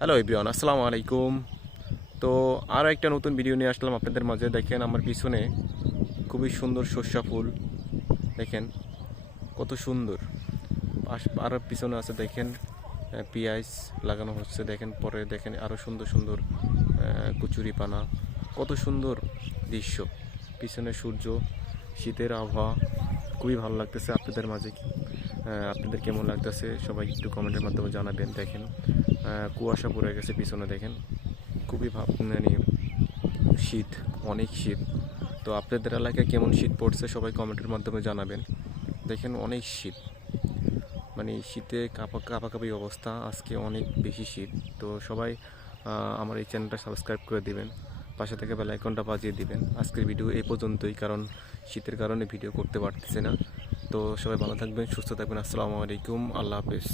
Hello everyone, আসসালামু আলাইকুম। তো আরও একটা নতুন ভিডিও নিয়ে আসলাম আপনাদের মাঝে। দেখেন আমার পিছনে খুবই সুন্দর সর্ষা ফুল, দেখেন কত সুন্দর। আর পিছনে আছে দেখেন পেঁয়াজ লাগানো হচ্ছে। দেখেন পরে দেখেন আরও সুন্দর সুন্দর কচুরি পানা, কত সুন্দর দৃশ্য। পিছনে সূর্য, শীতের আবহাওয়া খুবই ভালো লাগতেছে। আপনাদের মাঝে আপনাদের কেমন লাগতেছে সবাই একটু কমেন্টের মাধ্যমে জানাবেন। দেখেন কুয়াশা পড়ে গেছে পিছনে, দেখেন খুবই মানে শীত, অনেক শীত। তো আপনাদের এলাকায় কেমন শীত পড়ছে সবাই কমেন্টের মাধ্যমে জানাবেন। দেখেন অনেক শীত, মানে শীতে কাঁপাকাঁপি অবস্থা, আজকে অনেক বেশি শীত। তো সবাই আমার এই চ্যানেলটা সাবস্ক্রাইব করে দিবেন, পাশে থেকে বেল আইকনটা বাজিয়ে দিবেন। আজকের ভিডিও এই পর্যন্তই, কারণ শীতের কারণে ভিডিও করতে পারতেছি না। তো সবাই ভালো থাকবেন, সুস্থ থাকবেন। আসসালামু আলাইকুম, আল্লাহ হাফেজ।